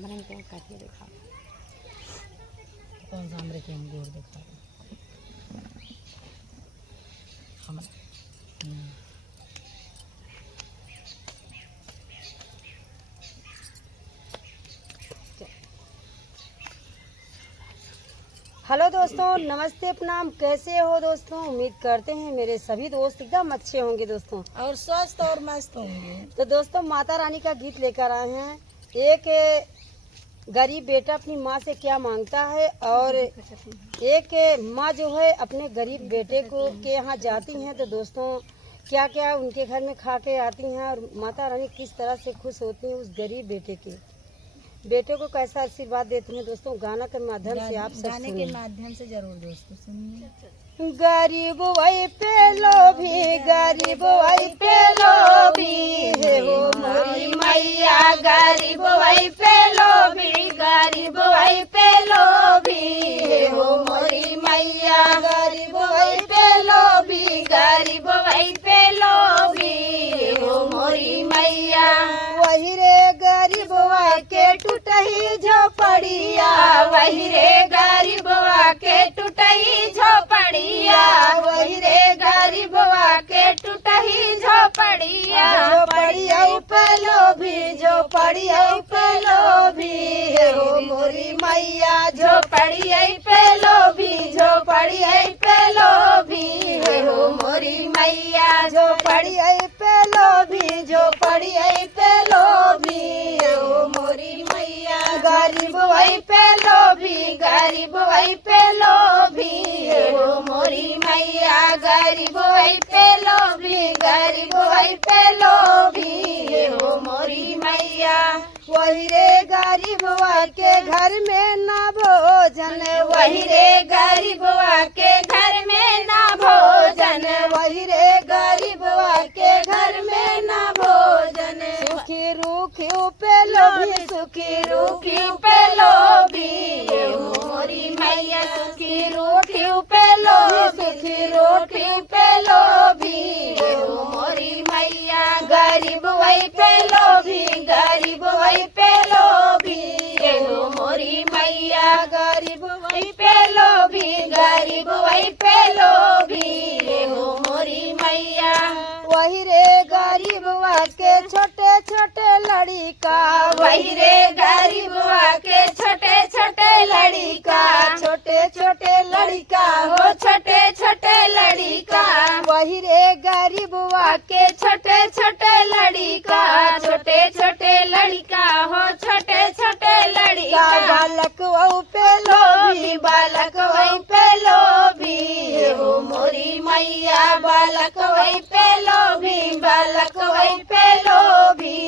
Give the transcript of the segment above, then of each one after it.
हमारे इनको काटिए दिखा कौन सा हमरे के गोर दिखा हम हेलो दोस्तों, नमस्ते, प्रणाम। कैसे हो दोस्तों? उम्मीद करते हैं मेरे सभी दोस्त एकदम अच्छे होंगे दोस्तों, और स्वस्थ और मस्त होंगे। तो दोस्तों माता रानी का गीत लेकर आए हैं। एक गरीब बेटा अपनी माँ से क्या मांगता है, और एक माँ जो है अपने गरीब बेटे को के यहाँ जाती हैं तो दोस्तों क्या क्या उनके घर में खा के आती हैं, और माता रानी किस तरह से खुश होती हैं उस गरीब बेटे को कैसा आशीर्वाद देते हैं दोस्तों, गाना के माध्यम से आप सब गाने के माध्यम से जरूर दोस्तों सुनिए। गरीब वही पे लोभी, गरीब वही पे लोभी है हो मोरी मैया, गरीब वही पे लोभी, गरीब वही पे लोभी है हो मोरी मैया, गरीब वही पे लोभी, गरीब वही पे लोभी है हो मोरी मैया। वही रे गरीबवा के टूटही झोपड़िया, वही रे गरीबवा के टूटही झोपड़िया, वही रे गरीबवा के टूटही झोपड़िया, झोपड़िया पे लोभी, झोपड़िया पे लोभी है हो मोरी मैया, झोपड़िया पे लोभी, झोपड़िया पे लोभी है हो मोरी मैया, झोपड़िया पे लोभी, झोपड़िया पे लोभी है हो मोरी मैया। गरीब वही पे लोभी, गरीब वही पे लोभी है हो मोरी मैया, गरीब वही पे लोभी, गरीब वही पे लोभी है हो मोरी मैया। वही रे गरीबवा के घर में ना भोजन, वही रे गरीबवा के घर में ना भोजन, वही रे गरीबवा के घर में ना भोजन। सुखी रूखी पे लोभी, सुखी रूखी पे लोभी हो मोरी मैया, सुखी रूखी पे लोभी, सुखी रूखी पे लोभी हो मोरी मैया। गरीब वही पे लोभी, गरीब वही पे लोभी हो मोरी मैया, गरीब वही पे लोभी, गरीब वही पे लोभी हो मोरी मैया। वही रे गरीबवा के छोटे छोटे लड़िका, वही रे गरीबवा के छोटे छोटे लड़िका, छोटे छोटे लड़िका हो छोटे छोटे लड़िका, वही रे गरीबवा के छोटे छोटे लड़िका, छोटे छोटे लड़िका हो छोटे छोटे लड़िका। बालक वही पे लोभी, बालक वही पे लोभी हो मोरी मैया, बालक वही पे लोभी, बालक वही पे लोभी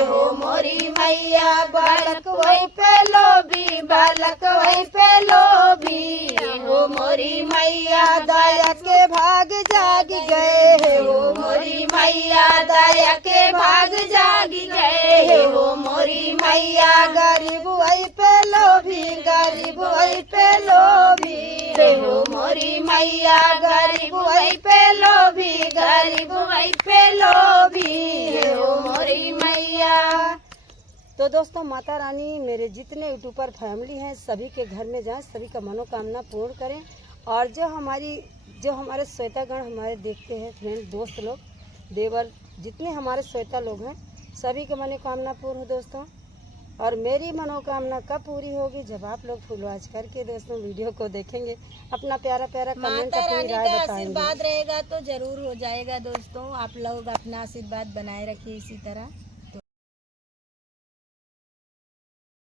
हो मोरी मैया, बालक वही पे लोभी, बालक वही पे लोभी हो मोरी मैया। दया के भाग जाग गए हो मोरी मैया, दया के भाग जाग गए हो मोरी मैया। गरीब वही पे लोभी, गरीब वही पे लोभी हो मोरी मैया, गरीब वही पे लोभी, गरीब वही पे लोभी हो मोरी मैया। तो दोस्तों माता रानी मेरे जितने यूट्यूबर फैमिली हैं सभी के घर में जाएं, सभी का मनोकामना पूर्ण करें, और जो हमारे श्वेतागण हमारे देखते हैं फ्रेंड, दोस्त लोग, देवर, जितने हमारे श्वेता लोग हैं सभी की मनोकामना पूर्ण हो दोस्तों। और मेरी मनोकामना कब पूरी होगी? जब आप लोग फुल वॉच करके दोस्तों वीडियो को देखेंगे, अपना प्यारा प्यारा कमेंट, अपनी राय बताएंगे। आशीर्वाद रहेगा तो जरूर हो जाएगा दोस्तों। आप लोग अपना आशीर्वाद बनाए रखिए इसी तरह।